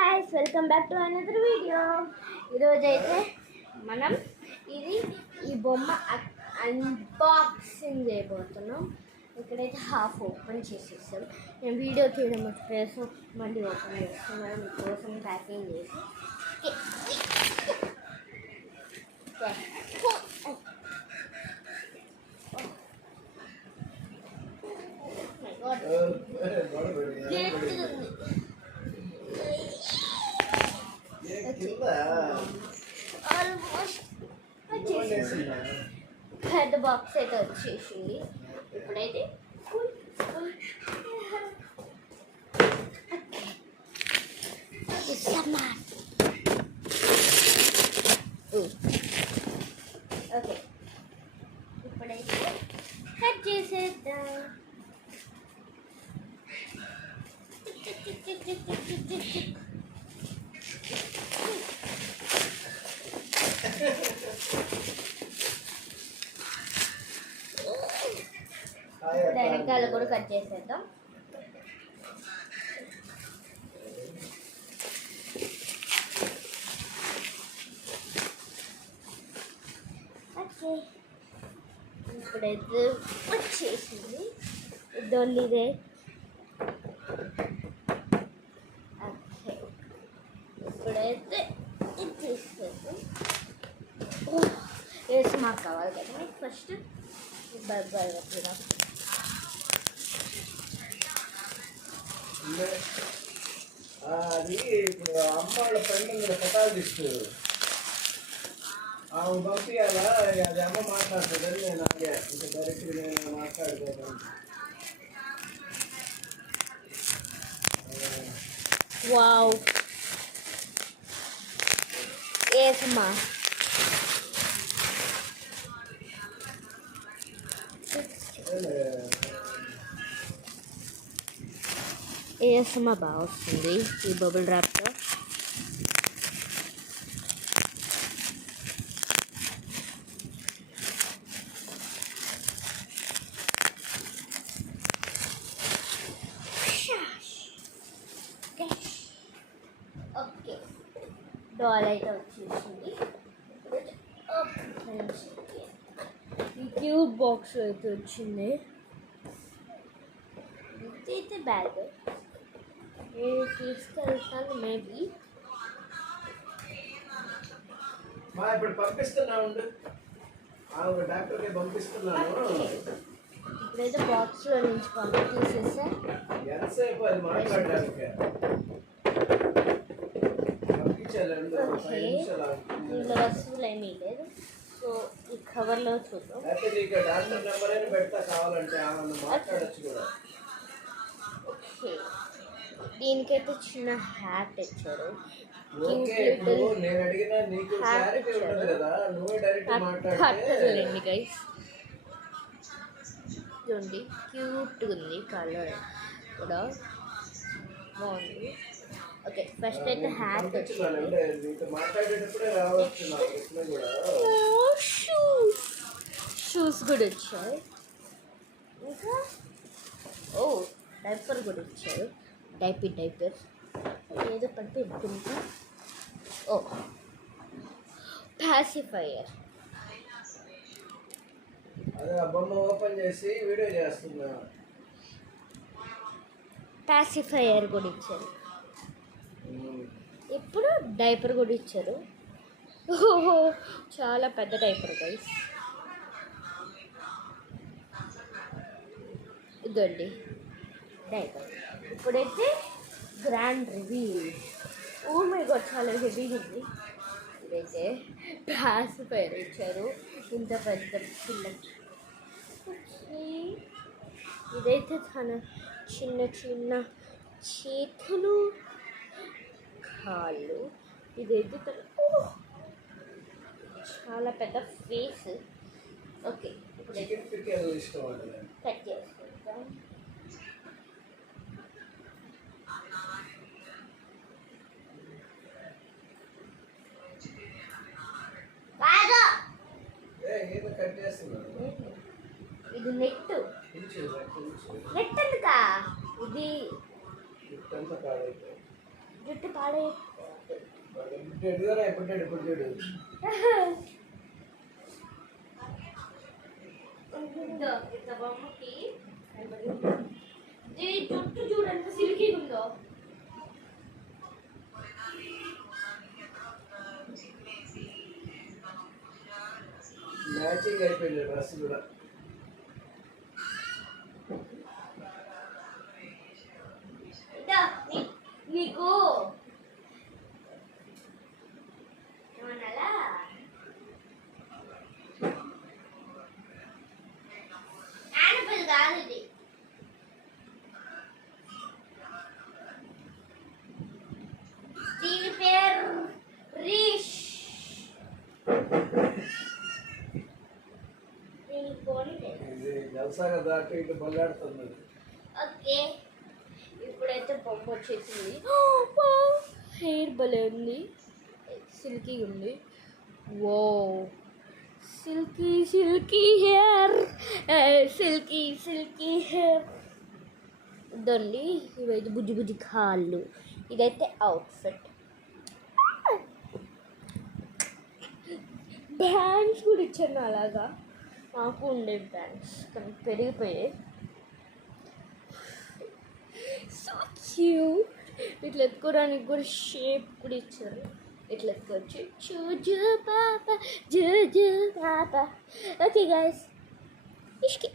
guys, welcome back to another video. ఈరోజు అయితే మనం ఈ బొమ్మ అన్బాక్సింగ్ చేయబోతున్నాం. ఇక్కడైతే హాఫ్ ఓపెన్ చేసేస్తాం. నేను వీడియో తీయడం వచ్చేసి మళ్ళీ ఓపెన్ చేస్తున్నాను మీకోసం ప్యాకింగ్ చేసి. ఆల్మోస్ట్ పెద్ద బాక్స్ అయితే వచ్చేసింది. ఇప్పుడైతే ఓకే ఇప్పుడైతే కట్ చేసేద్దాం. వెనకాల కూడా కట్ చేసేద్దాం. ఓకే ఇప్పుడైతే వచ్చేసింది. ఇదండి ఇదే. ఓకే ఇప్పుడైతే ఇది తీసుకెళ్తాం. వేసి మాకు కావాలి కదా ఫస్ట్ బర్గర్ వచ్చిన అది ఇప్పుడు అమ్మ వాళ్ళ ఫ్రెండ్ మీద ఫోటోలు తీస్తారు. ఆమె పంపించాలా? అది అమ్మ మాట్లాడుతుందని నేను ఆగా. ఇంకా డైరెక్ట్ నేను మాట్లాడుకోను. వావ్ ఏసమ్మా ఏసమ్మా బాగా వస్తుంది ఈ బబుల్ ర్యాప్తో. ఓకే డాల్ అయితే వచ్చేసింది. ఈ క్యూట్ బాక్స్ అయితే వచ్చింది. ఇదైతే బ్యాగ్ తీసుకెళ్తాను మేబీ. ఇప్పుడు పంపిస్తున్నాను, డాక్టర్కి పంపిస్తున్నాను. ఇప్పుడైతే బాక్స్లో నుంచి తీసేసా. ఎంతసేపు అది మాట్లాడడానికి? ఇందులో వస్తువులు ఏమీ లేదు. సో ఈ కవర్లో చూద్దాం. డాక్టర్ నెంబర్ అయినా పెడతా కావాలంటే మాట్లాడచ్చు కూడా. ఓకే దీనికైతే చిన్న హ్యాట్ ఇచ్చారు. కట్టలేండి గైస్, చూడండి క్యూట్గా ఉంది. కలర్ కూడా బాగుంది. ఓకే ఫస్ట్ అయితే హ్యాట్ షూస్ కూడా వచ్చాయి. ఇంకా డైపర్ కూడా ఇచ్చారు. డైపర్ ఏదో పడితే ఎత్తుకుంటా. పాసిఫైయర్ ఓపెన్ చేసి వీడియో చేస్తున్నా. పాసిఫైయర్ కూడా ఇచ్చారు. ఇప్పుడు డైపర్ కూడా ఇచ్చారు. ఓహో చాలా పెద్ద డైపర్ గైస్. ఇదండి డైపర్. ఇప్పుడైతే grand reveal. Oh my god చాలా హెవీగా ఉంది. ఇదైతే పాసిఫైయర్ ఇచ్చారు ఇంత పెద్ద పిల్లకి. ఓకే ఇదైతే తన చిన్న చిన్న చేతులు కాళ్ళు. ఇదైతే చాలా పెద్ద ఫేస్. ఓకే ఇప్పుడైతే కట్ చేసుకుంటాం. ఇది నెట్ నెట్ ఎందుకా? ఇది జుట్టు పెట్టి పాడే ఎడుగురా ఎప్పుడు ఇప్పుడు చూడు ఇంత బొమ్మకి ఈ జుట్టు చూడంత సిల్కీ ఉందో. మ్యాచింగ్ అయిపోయింది డ్రెస్ కూడా. నీకు ఏమన్నాలా యానిమల్ కాదు ఇది. దీని పేరు రీష్. దీని పోనీ ఇది జలసాగా దాటి ఇటు బల్లాడుతుంది. ఓకే ఇప్పుడైతే బొమ్మ వచ్చేసింది. హెయిర్ భలే ఉంది, సిల్కీ ఉంది. వో silky silky hair, silky silky hair. ఇదండి ఇవైతే బుజ్జి బుజ్జి కాళ్ళు. ఇదైతే అవుట్ఫిట్. బ్యాండ్స్ కూడా ఇచ్చాను అలాగా. నాకు ఉండే బ్యాండ్స్ కానీ పెరిగిపోయాయి. So cute. ఇట్లా ఎత్తుకోవడానికి కూడా షేప్ కూడా ఇచ్చారు. ఇట్లా ఎత్తుకోవచ్చు. జూజు పాప జూజు పాప. Okay guys ఇష్కి